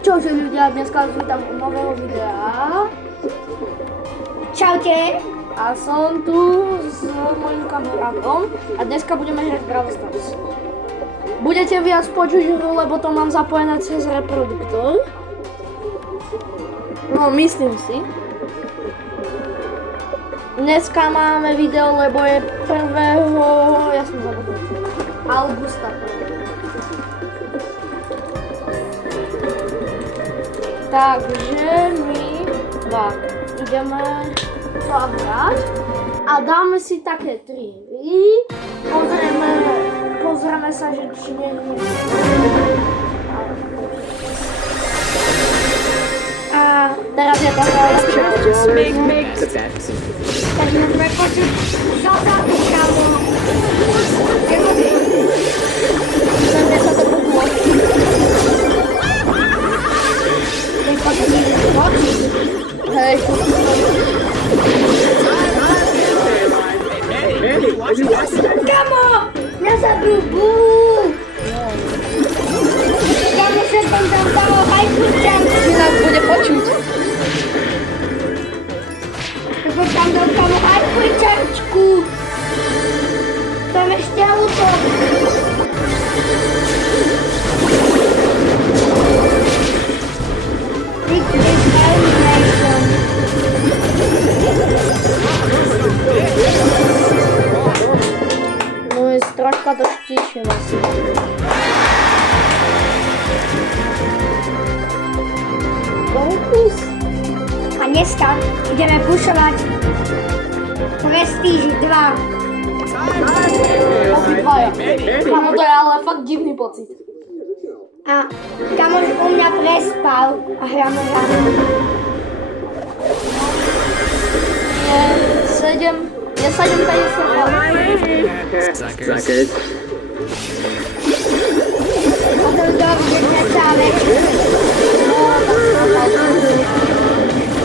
Čože ľudia, dneska vás vítam u nového videa. Čaute. A som tu s mojím kamarátom a dneska budeme hrať Brawl Stars. Budete viac počuť hru, lebo to mám zapojené cez reproduktor. No, myslím si. Dneska máme video, lebo je 1. ja som zabudol. Augusta. Takže my ideme zahrať a dáme si také 3 hry. Pozrieme sa, že či nie je. A teraz je to lepšie. Tak môžeme počuť zozadu, kámo. Chceme sa to podlo. Hej, Kámo, mňa zabil bú. Kámo, že som tam dal aj kurčanku. si nás bude počuť. Lebo tam dal kámo aj kurčančku. Tam ešte auto. No jest troszkę dość ciszy nas. Fokus. A dneska ideme pušovať Prestige 2. Obidvaja. Kamo, to je ale fakt divný pocit. A kamož u mňa prespal a hráme. Je 7:50. Suckers. A to je dobrý predstavek.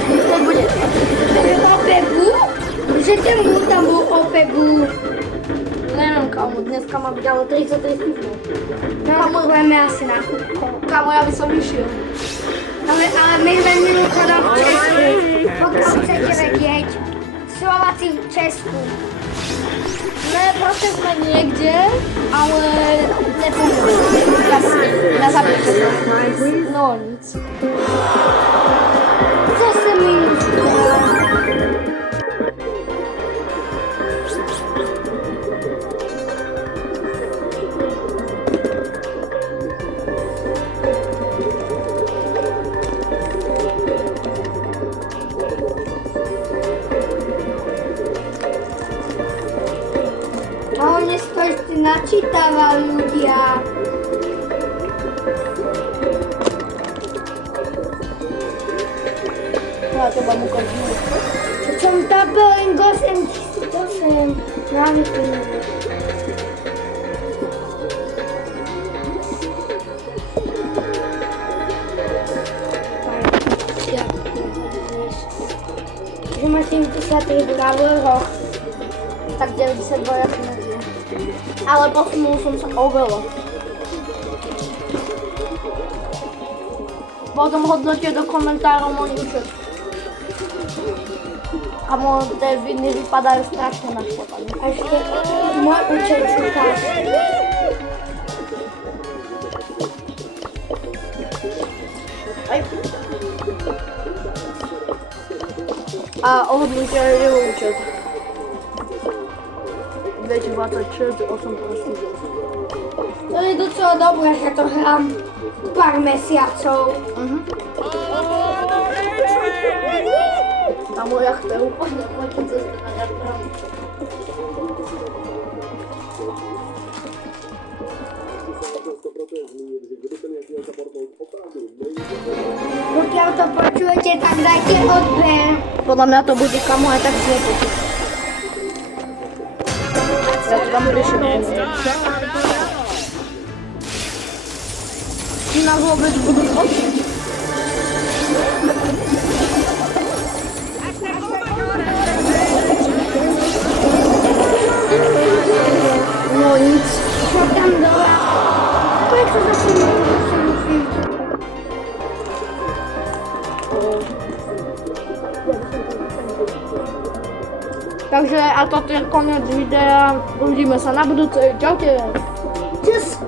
To bude. Opebu? Že ten bú tam bol opebu. Neviem, kamo, dneska má byť ale 33 týždňov. No, budeme asi na chvíľku. Kamo, ja by som išiel. Ale my sme mimochodom v Česku. Pokiaľ chcete vedieť, Slováci v Česku. Ne, proste sme niekde, ale nepomôžem. Jasne, na zabičku. No nic. Co se mi A on si načítava ľudia. Ja to mám ukončiť. Čo som tabelink 88. Návyky. Že má 73 bravoroch. Tak 92 ja som neviem. Ale posunul som sa oveľa. Potom hodnotie do komentárov môj účet. Kamo, tie vidny vypadajú strašne na šlepanie. A ešte môj účet ukáž. Aj. A ohodnotia jeho účet. 226, 8 prosím. To je docela dobré, že to hrám pár mesiacov. A moja chce úplne chodí cestu na jatramu. Pokiaľ to počujete, tak dajte odber. Podľa mňa to bude kamo aj tak zle počuť. Ja to tam prišiel. Či nás vôbec budú počuť? No nic. Čo tam dole? Prečo sa si musím? Takže a toto je koniec videa. Uvidíme sa na budúce. Čaute. Čus.